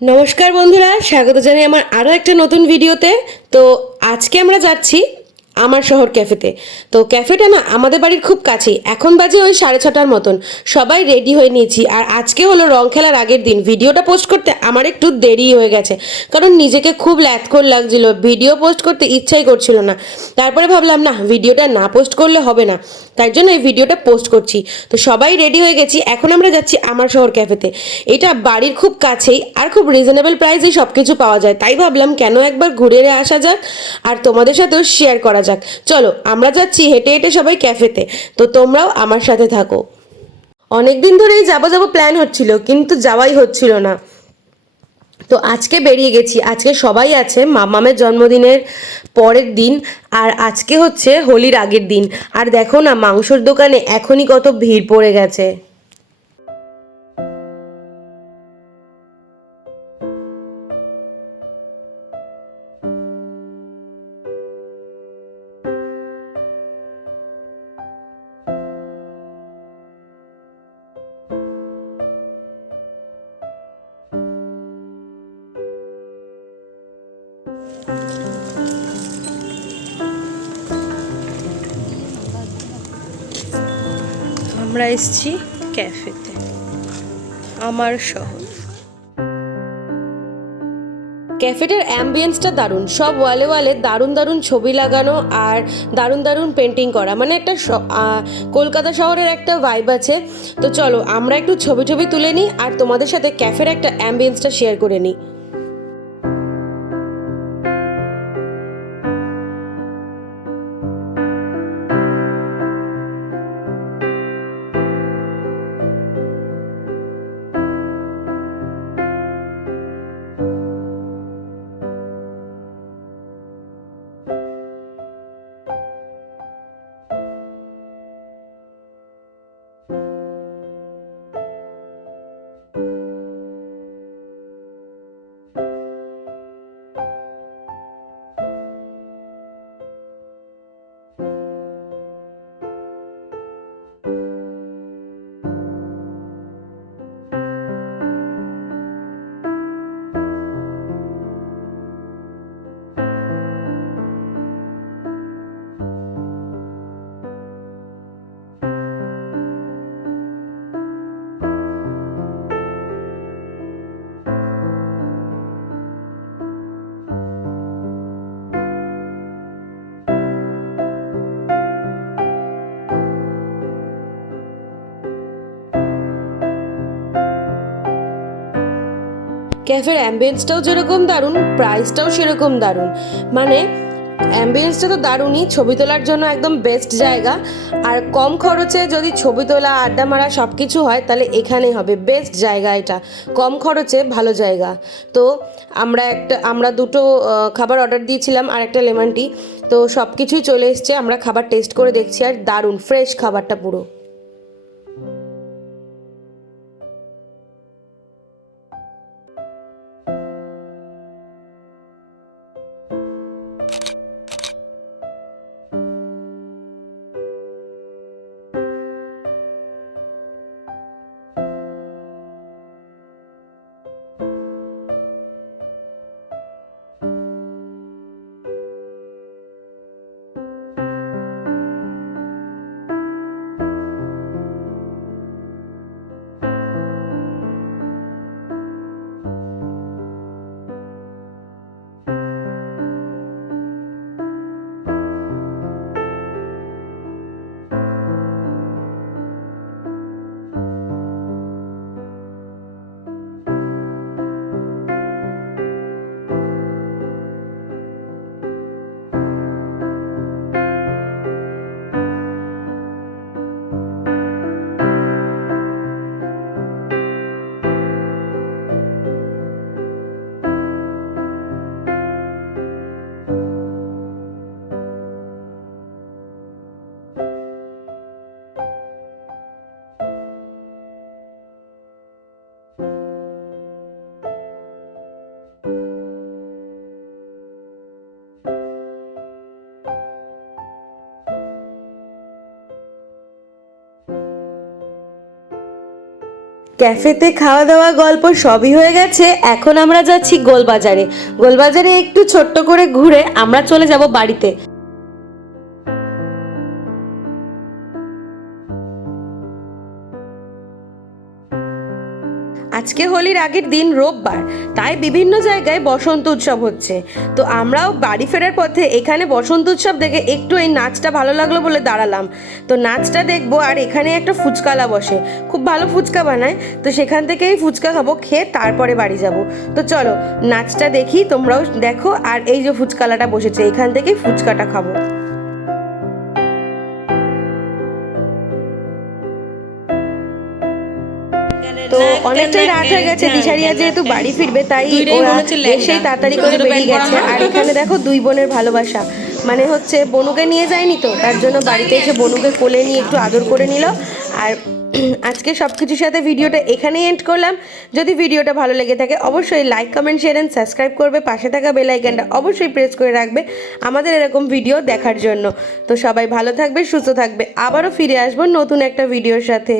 নমস্কার বন্ধুরা, স্বাগত জানাই আমার আরও একটা নতুন ভিডিওতে। তো আজকে আমরা যাচ্ছি আমার শহর ক্যাফেতে। তো ক্যাফেটা না আমাদের বাড়ির খুব কাছেই। এখন বাজে ওই 6:30টার মতন। সবাই রেডি হয়ে নিয়েছি, আর আজকে হলো রং খেলার আগের দিন। ভিডিওটা পোস্ট করতে আমার একটু দেরি হয়ে গেছে, কারণ নিজেকে খুব ল্যাথখোর লাগছিল, ভিডিও পোস্ট করতে ইচ্ছাই করছিল না। তারপরে ভাবলাম না, ভিডিওটা না পোস্ট করলে হবে না, তাই জন্য এই ভিডিওটা পোস্ট করছি। তো সবাই রেডি হয়ে গেছি, এখন আমরা যাচ্ছি আমার শহর ক্যাফেতে। এটা বাড়ির খুব কাছেই, আর খুব রিজনেবল প্রাইসে সব কিছু পাওয়া যায়, তাই ভাবলাম কেন একবার ঘুরে আসা যাক আর তোমাদের সাথেও শেয়ার করা যাক। চলো আমরা যাচ্ছি হেঁটে হেঁটে সবাই ক্যাফেতে, তো তোমরাও আমার সাথে থাকো। অনেক দিন ধরেই যাবো যাবো প্ল্যান হচ্ছিল, কিন্তু যাওয়াই হচ্ছিল না। তো আজকে বেরিয়ে গেছি। আজকে সবাই আছে, মামামের জন্মদিনের পরের দিন, আর আজকে হচ্ছে হোলির আগের দিন। আর দেখো না, মাংসর দোকানে এখনই কত ভিড় পড়ে গেছে। আমরা এসেছি ক্যাফেতে, আমার শহর। ক্যাফেটার অ্যাম্বিয়েন্সটা দারুণ, সব ওয়ালে ওয়ালে দারুণ দারুণ ছবি লাগানো আর দারুণ দারুণ পেন্টিং করা, মানে একটা কলকাতা শহরের একটা ভাইব আছে। তো চলো আমরা একটু ছবি ছবি তুলে নিই আর তোমাদের সাথে ক্যাফের একটা অ্যাম্বিয়েন্সটা শেয়ার করে নিই। ক্যাফের অ্যাম্বিয়েন্সটাও যেরকম দারুণ, প্রাইসটাও সেরকম দারুণ। মানে অ্যাম্বিয়েন্সটা তো দারুণই, ছবি তোলার জন্য একদম বেস্ট জায়গা। আর কম খরচে যদি ছবি তোলা, আড্ডা মারা সব কিছু হয়, তাহলে এখানেই হবে বেস্ট জায়গা। এটা কম খরচে ভালো জায়গা। তো আমরা দুটো খাবার অর্ডার দিয়েছিলাম আর একটা লেমন টি। তো সব কিছুই চলে এসছে, আমরা খাবার টেস্ট করে দেখছি, আর দারুণ ফ্রেশ খাবারটা পুরো। ক্যাফেতে খাওয়া দাওয়া গল্প সবই হয়ে গেছে। এখন আমরা যাচ্ছি গোলবাজারে। গোলবাজারে একটু ছোট্ট করে ঘুরে আমরা চলে যাব বাড়িতে। আজকে হোলির আগের দিন রোববার, তাই বিভিন্ন জায়গায় বসন্ত উৎসব হচ্ছে। তো আমরাও বাড়ি ফেরার পথে এখানে বসন্ত উৎসব দেখে একটু এই নাচটা ভালো লাগলো বলে দাঁড়ালাম। তো নাচটা দেখবো, আর এখানে একটা ফুচকালা বসে, খুব ভালো ফুচকা বানায়। তো সেখান থেকেই ফুচকা খাবো, খেয়ে তারপরে বাড়ি যাব। তো চলো নাচটা দেখি, তোমরাও দেখো। আর এই যে ফুচকালাটা বসেছে, এখান থেকেই ফুচকাটা খাবো। তো অনেকটাই রাত হয়ে গেছে, দিশারিয়া যেহেতু বাড়ি ফিরবে তাই ওরা এসেই তাড়াতাড়ি করে বেরিয়ে গেছে। আর এখানে দেখো দুই বোনের ভালোবাসা, মানে হচ্ছে বনুকে নিয়ে যায়নি, তো তার জন্য বাড়িতে এসে বনুকে কোলে নিয়ে একটু আদর করে নিল। আর আজকে সব কিছুর সাথে ভিডিওটা এখানেই এন্ড করলাম। যদি ভিডিওটা ভালো লেগে থাকে অবশ্যই like, comment, share and subscribe করবে। পাশে থাকা বেল আইকনটা অবশ্যই প্রেস করে রাখবে আমাদের এরকম ভিডিও দেখার জন্য। তো সবাই ভালো থাকবে, সুস্থ থাকবে, আবারও ফিরে আসবো নতুন একটা ভিডিওর সাথে।